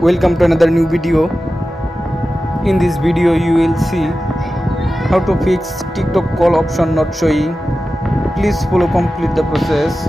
Welcome to another new video. In this video you will see how to fix TikTok call option not showing. Please follow complete the process.